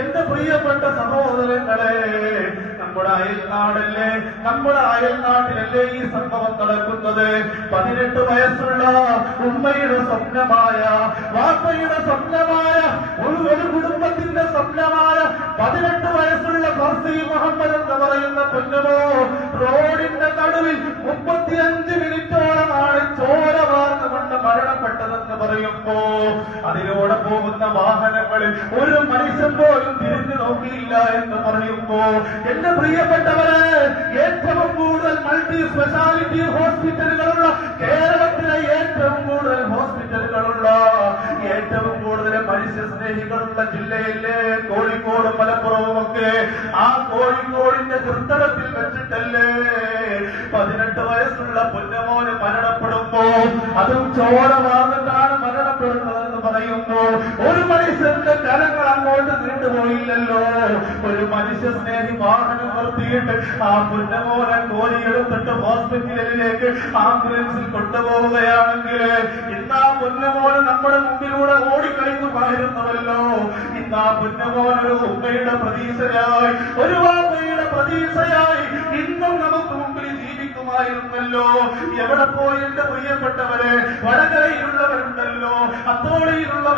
എന്റെ പ്രിയപ്പെട്ട സഹോദരങ്ങളെ, നമ്മുടെ അയൽനാടല്ലേ, നമ്മുടെ അയൽനാട്ടിലല്ലേ ഈ സംഭവം നടക്കുന്നത്. 18 വയസ്സുള്ള ഉമ്മയുടെ സ്വപ്നമായ, വാപ്പയുടെ സ്വപ്നമായ, ഒരു കുടുംബത്തിന്റെ സ്വപ്നമായ 18 വയസ്സുള്ള ഫർസി മുഹമ്മദ് എന്ന് പറയുന്ന പൊന്നുമോ റോഡിന്റെ നടുവിൽ 35 മിനിറ്റോളമാണ് ചോര വാർന്നുകൊണ്ട് മരണപ്പെട്ടതെന്ന് പറയുമ്പോ, അതിലൂടെ പോകുന്ന വാഹനങ്ങളിൽ ഒരു മനുഷ്യൻ പോലും തിരിഞ്ഞു നോക്കിയില്ല എന്ന് പറയുമ്പോ, എന്റെ പ്രിയപ്പെട്ടവരെ, ഏറ്റവും കൂടുതൽ മൾട്ടി സ്പെഷ്യാലിറ്റി ഹോസ്പിറ്റലുകളുള്ള, കേരളത്തിലെ ഏറ്റവും കൂടുതൽ ഹോസ്പിറ്റലുകളുള്ള, ഏറ്റവും കൂടുതൽ മനുഷ്യ സ്നേഹികളുള്ള ജില്ലയല്ലേ കോഴിക്കോട് മലപ്പുറവും ഒക്കെ. ആ കോഴിക്കോടിന്റെ കൃത്തടത്തിൽ വെച്ചിട്ടല്ലേ 18 വയസ്സുള്ള പൊന്നമോന് മരണപ്പെടുമ്പോ, അതും ചോര വാർന്നിട്ടാണ് മരണപ്പെടുന്നതെന്ന് പറയുമ്പോ, ഒരു മനുഷ്യന്റെ കരങ്ങൾ അങ്ങോട്ട് നീണ്ടുപോയില്ലല്ലോ. ഒരു മനുഷ്യ സ്നേഹി വാഹനം നിർത്തിയിട്ട് ആ പൊന്നമോനെ കോരിയെടുത്തിട്ട് ഹോസ്പിറ്റലിലേക്ക് ആംബുലൻസിൽ കൊണ്ടുപോവുകയാണെങ്കിൽ, ഇന്ന് ആ പൊന്നമോന് നമ്മുടെ മുമ്പിലൂടെ ഓടിക്കളിക്കുമായിരുന്നുവല്ലോ. ഇന്ന് ആ പൊന്നമോൻ ഒരു ഉമ്മയുടെ പ്രതീക്ഷയായി, ഒരു വാപ്പയുടെ പ്രതീക്ഷയായി ഇന്നും നമുക്ക് മുമ്പിൽ ജീവിക്കുമായിരുന്നല്ലോ. എവിടെ പോയി എന്റെ പ്രിയപ്പെട്ടവരെ? വടകരയിലുള്ളവരുണ്ടല്ലോ, അത്തോളിയിലുള്ള